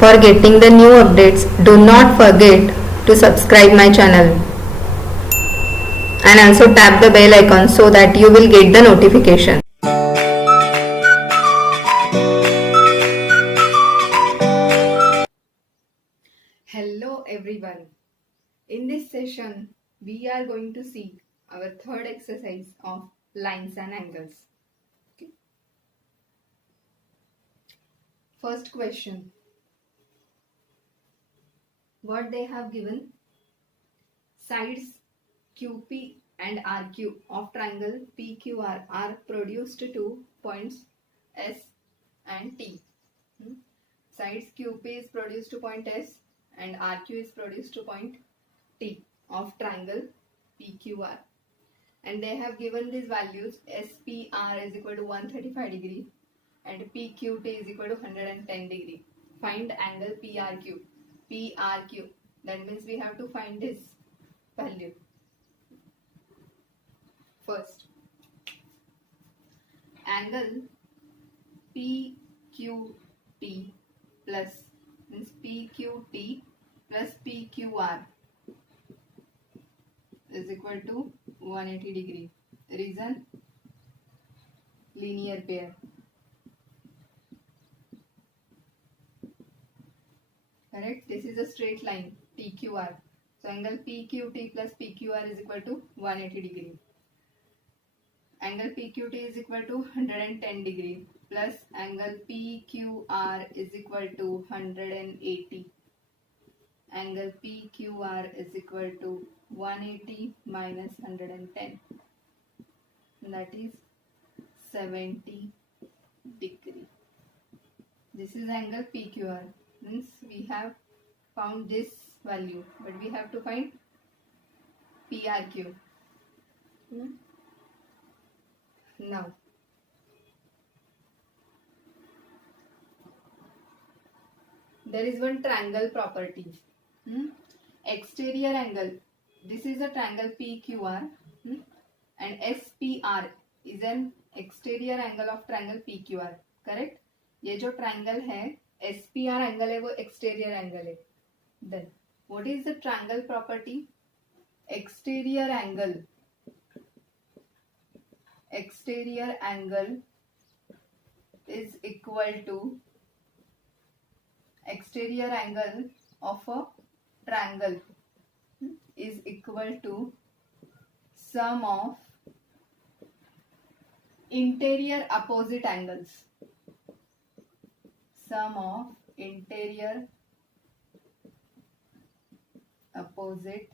For getting the new updates, do not forget to subscribe my channel and also tap the bell icon so that you will get the notification. Hello everyone. In this session, we are going to see our third exercise of lines and angles. Okay. First question. What they have given? Sides QP and RQ of triangle PQR are produced to points S and T. Sides QP is produced to point S and RQ is produced to point T of triangle PQR. And they have given these values. SPR is equal to 135 degree and PQT is equal to 110 degree. Find angle PRQ. PRQ. That means we have to find this value. First, angle PQT plus means PQT plus PQR is equal to 180 degree. Reason? Linear pair. Correct? This is a straight line PQR. So angle PQT plus PQR is equal to 180 degree. Angle PQT is equal to 110 degree plus angle PQR is equal to 180. Angle PQR is equal to 180 minus 110. That is 70 degree. This is angle PQR. Means we have found this value, but we have to find PRQ. Now, there is one triangle property. Exterior angle. This is a triangle PQR and SPR is an exterior angle of triangle PQR. Correct? ये जो triangle है SPR angle है वो exterior angle है. Then what is the triangle property? Exterior angle is equal to exterior angle of a triangle is equal to sum of interior opposite angles. Sum of interior opposite.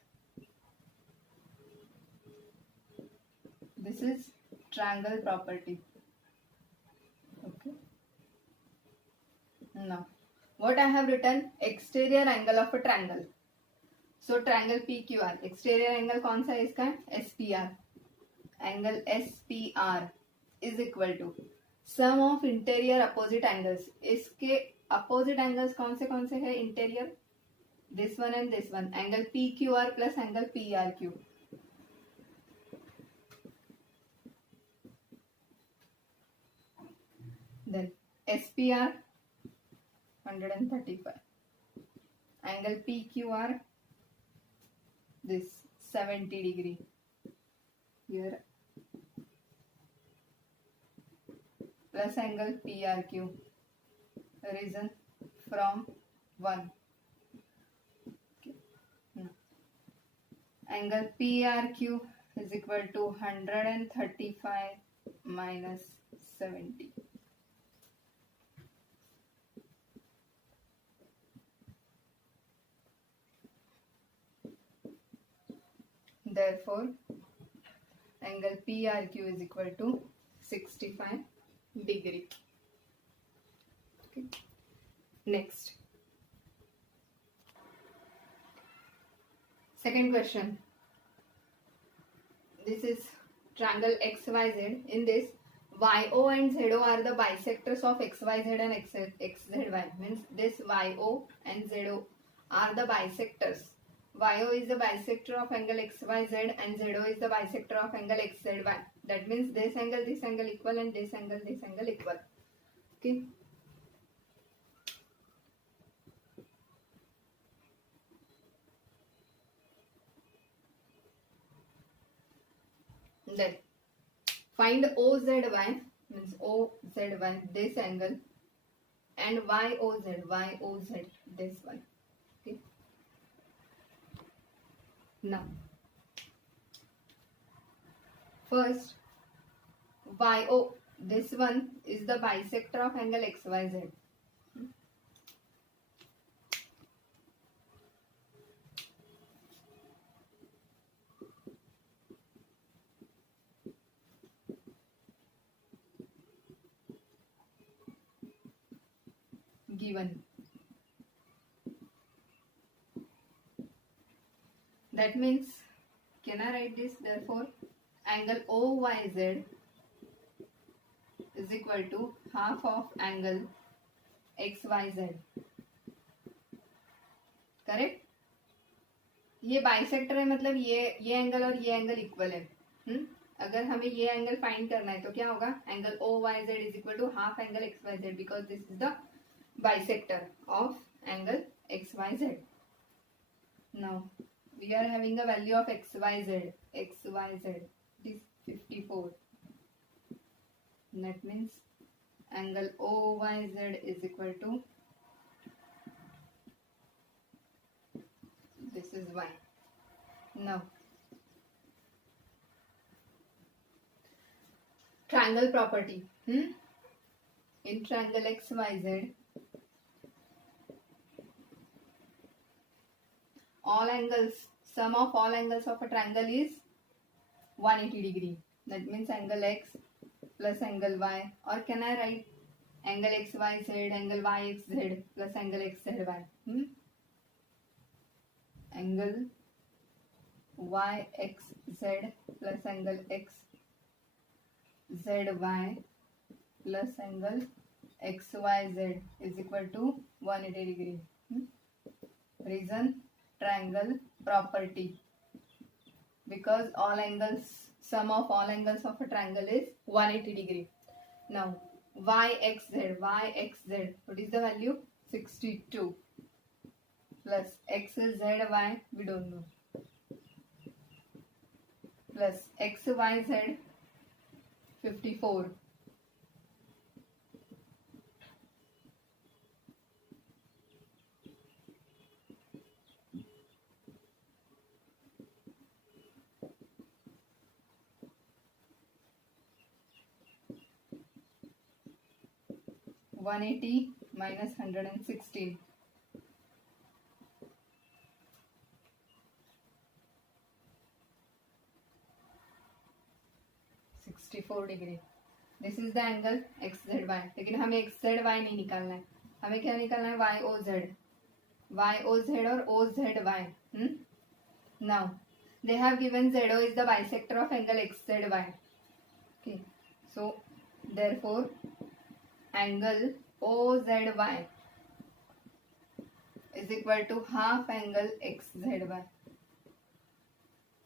This is triangle property. Okay. Now, what I have written? Exterior angle of a triangle. So triangle PQR. Exterior angle कौन सा है इसका? SPR. Angle SPR is equal to sum of interior opposite angles. इसके opposite angles कौन से है interior? This one and this one. Angle PQR plus angle PRQ. Then SPR 135. Angle PQR this 70 degree. Here plus angle PRQ. Reason from 1. Okay. Angle PRQ is equal to 135 minus 70. Therefore, angle PRQ is equal to 65 degree. Okay. Next. Second question. This is triangle XYZ. In this, YO and ZO are the bisectors of XYZ and XZY. Means this YO and ZO are the bisectors. YO is the bisector of angle XYZ and ZO is the bisector of angle XZY. That means this angle equal and this angle equal. Okay. Then find OZY, means OZY, this angle, and YOZ, this one. Okay. Now, first, YO, this one is the bisector of angle XYZ. Given. That means, can I write this? Therefore, angle OYZ is equal to half of angle XYZ. Correct. ये bisector है, मतलब ये angle और ये angle equal है. अगर हमें ये एंगल फाइंड करना है तो क्या होगा? Angle OYZ is equal to half angle XYZ, because this is the bisector of angle XYZ. Now we are having the value of XYZ is 54. That means angle OYZ is equal to, this is Y. Now triangle property. In triangle XYZ, all angles, sum of all angles of a triangle is 180 degree. That means angle X plus angle Y, or can I write angle XYZ, angle YXZ plus angle XZY? Angle YXZ plus angle XZY plus angle XYZ is equal to 180 degree. Reason, triangle property, because all angles, sum of all angles of a triangle is 180 degree. Now YXZ, what is the value? 62 plus XZY, we don't know, plus XYZ 54. (180 minus 116). 64 degree. This is the angle XZY. लेकिन हमें XZY नहीं निकालना है, हमें क्या निकालना है? YOZ और OZY. Now they have given ZO is the bisector of angle XZY. Okay, so therefore angle OZY is equal to half angle XZY.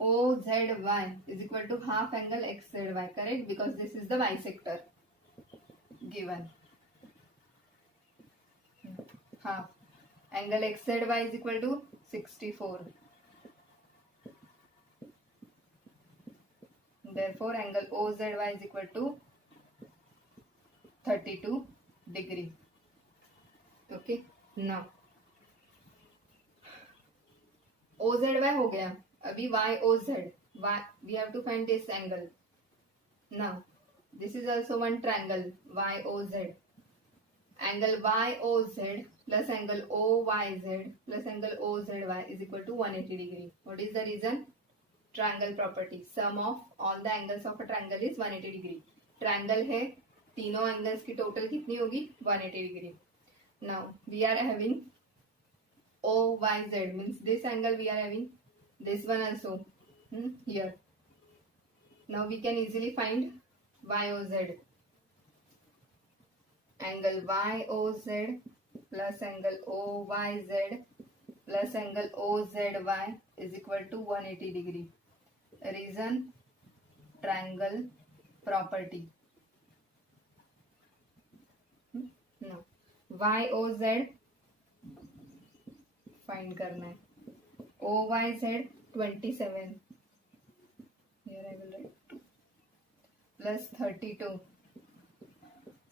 OZY is equal to half angle XZY, correct? Because this is the bisector given. Half angle XZY is equal to 64. Therefore angle OZY is equal to 32 degree. Okay, now OZY हो गया. अभी YOZ, we have to find this angle. Now this is also one triangle YOZ. Angle YOZ plus angle OYZ plus angle OZY is equal to 180 degree. What is the reason? Triangle property. Sum of all the angles of a triangle is 180 degree. Triangle है, तीनों angles की total कितनी होगी? 180 degree. Now we are having OYZ, means this angle we are having, this one also here. Now we can easily find YOZ. Angle YOZ plus angle OYZ plus angle OZY is equal to 180 degree. Reason, triangle property. Now YOZ find करना है. OYZ 27. Here I will write plus 32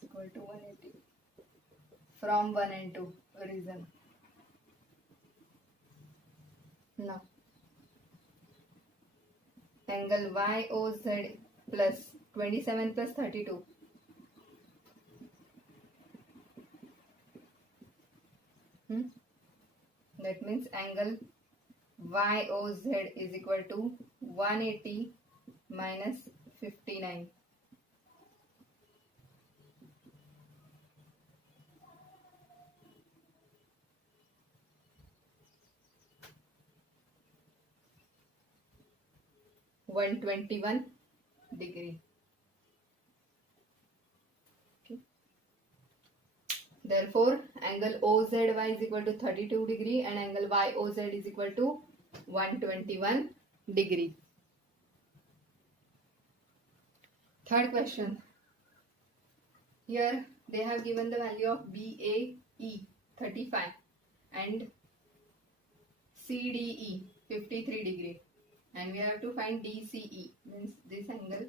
equal to 180 from 1 and 2 reason. Now angle YOZ plus 27 plus 32. That means angle YOZ is equal to 180 minus 59. (121 degree). Okay. Therefore, angle OZY is equal to 32 degree and angle YOZ is equal to 121 degree. Third question. Here they have given the value of BAE 35 and CDE 53 degree. And we have to find DCE, means this angle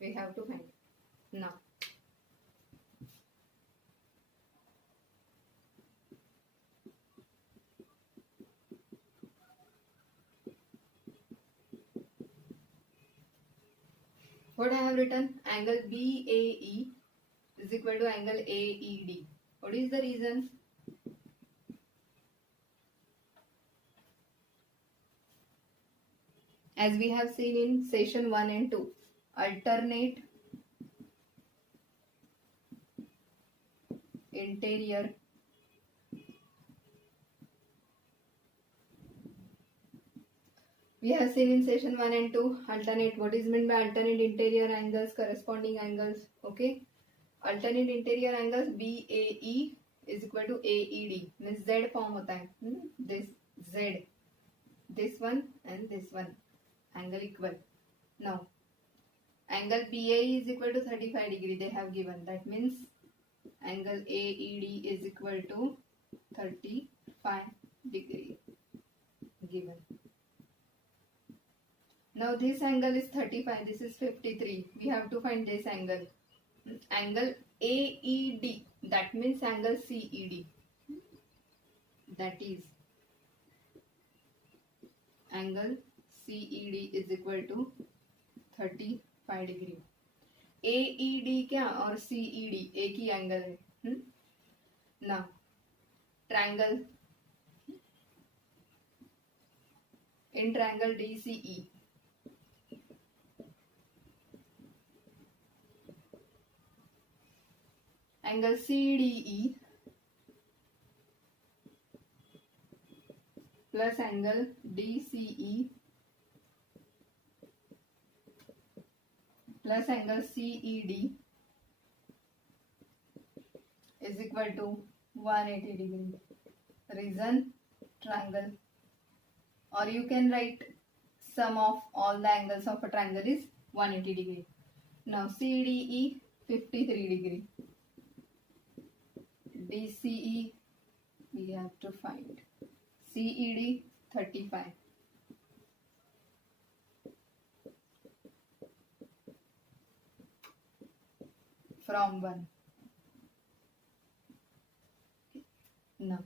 we have to find. Now, what I have written? Angle BAE is equal to angle AED. What is the reason? As we have seen in session 1 and 2, alternate interior we have seen in session 1 and 2 alternate. What is meant by alternate interior angles, corresponding angles? Okay, alternate interior angles BAE is equal to AED, means Z form hota hai. This Z, this one and this one, angle equal. Now angle BAE is equal to 35 degree they have given. That means angle AED is equal to 35 degree given. Now this angle is 35, this is 53. We have to find this angle. Angle AED, that means angle CED. That is angle CED is equal to 35 degree. AED क्या और CED एक ही angle है. Now triangle, in triangle DCE, angle CDE plus angle DCE plus angle CED is equal to 180 degree. Reason triangle, or you can write sum of all the angles of a triangle is 180 degree. Now CDE 53 degree. DCE we have to find. CED 35. From 1. Now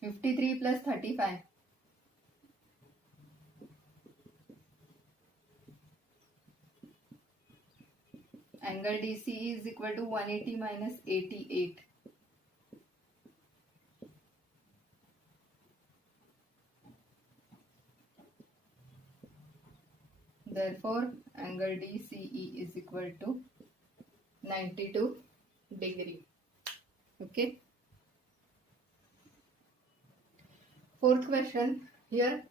53 plus 35. Angle DCE is equal to 180 minus 88. Therefore, angle DCE is equal to 92 degree. Okay. Fourth question. Here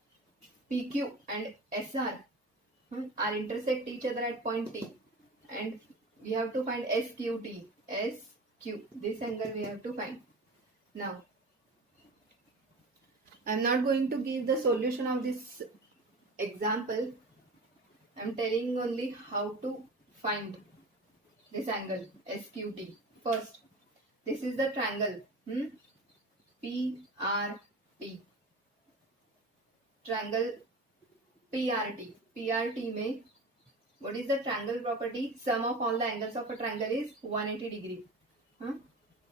PQ and SR are intersect each other at point T, and we have to find SQT. SQ, this angle we have to find. Now I am not going to give the solution of this example. I am telling only how to find this angle SQT. First, this is the triangle PRT. Triangle PRT. PRT में what is the triangle property? Sum of all the angles of a triangle is 180 degree.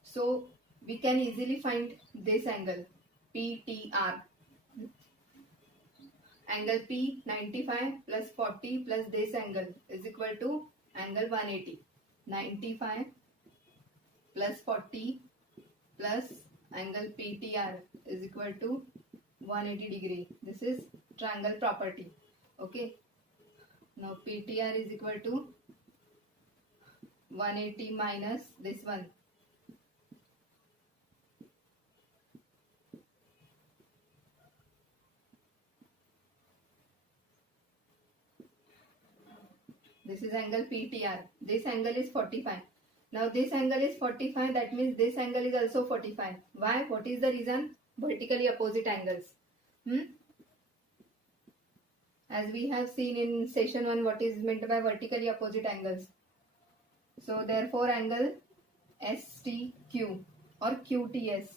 So we can easily find this angle PTR. Angle P 95 plus 40 plus this angle is equal to angle 180. 95 plus 40 plus angle PTR is equal to 180 degree. This is triangle property. Okay. Now PTR is equal to 180 minus this one. This is angle PTR. This angle is 45. Now this angle is 45. That means this angle is also 45. Why? What is the reason? Vertically opposite angles. As we have seen in session 1, what is meant by vertically opposite angles. So therefore angle STQ or QTS.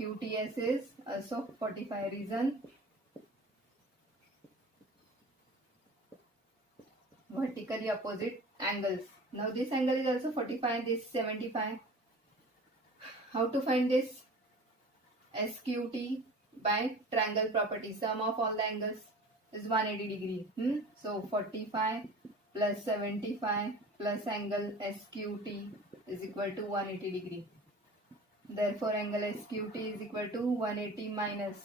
QTS is also 45. Reason? Vertically opposite angles. Now this angle is also 45, this 75. How to find this? SQT by triangle property. Sum of all the angles is 180 degree. So 45 plus 75 plus angle SQT is equal to 180 degree. Therefore angle SQT is equal to 180 minus,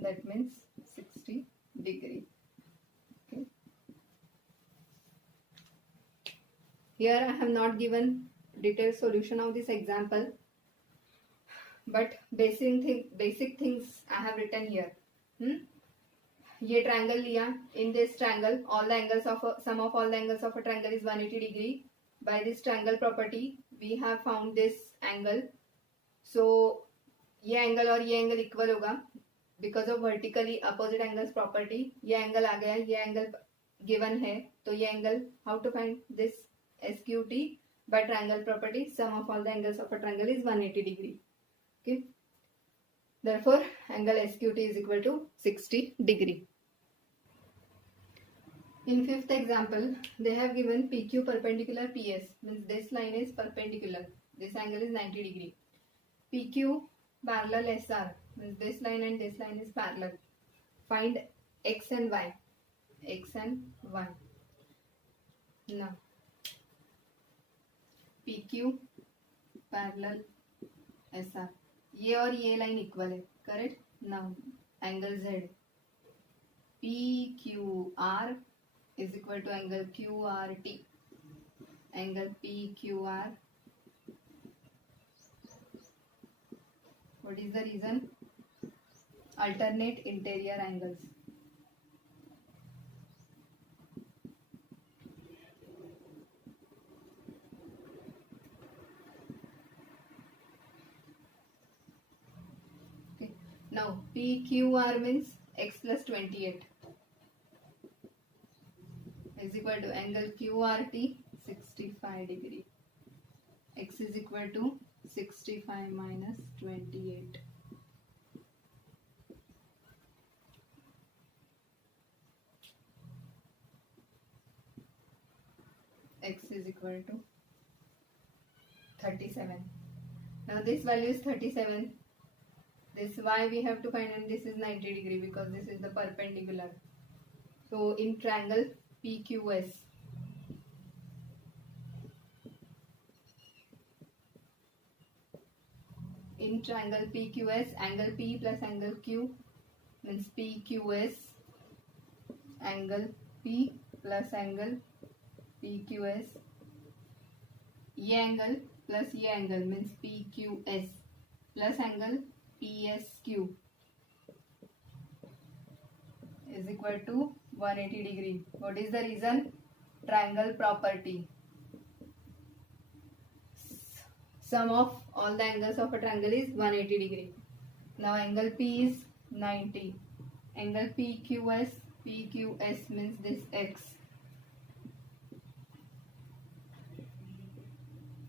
that means 60 degree. Okay. Here I have not given detailed solution of this example, but basic things I have written here. ये triangle लिया. In this triangle, all the angles of sum of all the angles of a triangle is 180 degree. By this triangle property, we have found this angle. So ये angle और ये angle equal होगा. Because of vertically opposite angles property, ये angle आ गया, ये angle given है, तो ये angle, how to find this SQT? By triangle property, sum of all the angles of a triangle is 180 degree. Okay. Therefore, angle SQT is equal to 60 degree. In fifth example, they have given PQ perpendicular PS, means this line is perpendicular. This angle is 90 degree. PQ parallel SR, means this line and this line is parallel. Find X and Y. X and Y. Now, PQ parallel SR. ये और ये line equal है, correct. Now angle Z PQR is equal to angle QRT. Angle PQR. What is the reason? Alternate interior angles. Okay. Now PQR means X plus 28 is equal to angle QRT 65 degree. X is equal to 65 minus 28. X is equal to 37. Now this value is 37. This Y we have to find, and this is 90 degree because this is the perpendicular. So in triangle PQS, in triangle PQS, angle P plus angle Q means PQS, angle P plus angle PQS, ये angle plus ये angle means PQS plus angle PSQ is equal to 180 degree. What is the reason? Triangle property. Sum of all the angles of a triangle is 180 degree. Now angle P is 90. Angle PQS means this X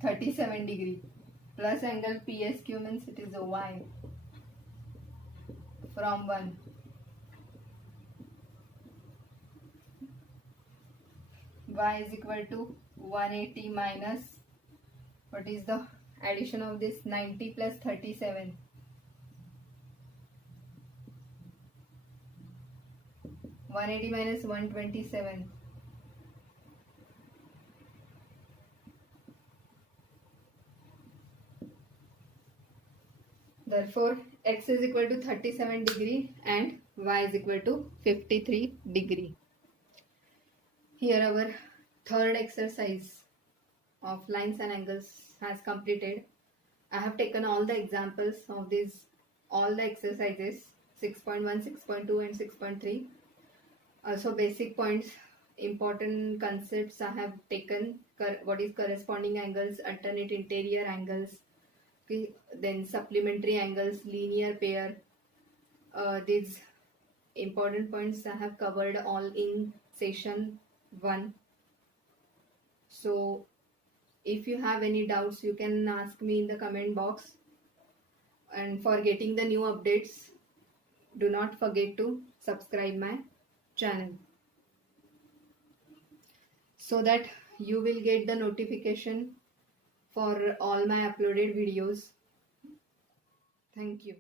37 degree plus angle PSQ means it is a Y from 1. y is equal to 180 minus, what is the addition of this, 90 plus 37, 180 minus 127, therefore x is equal to 37 degree and y is equal to 53 degree. Here our third exercise of lines and angles has completed. I have taken all the examples of these, all the exercises 6.1, 6.2 and 6.3. Also basic points, important concepts I have taken, what is corresponding angles, alternate interior angles, okay, then supplementary angles, linear pair. These important points I have covered all in session 1. So if you have any doubts, you can ask me in the comment box. And for getting the new updates, do not forget to subscribe my channel so that you will get the notification for all my uploaded videos. Thank you.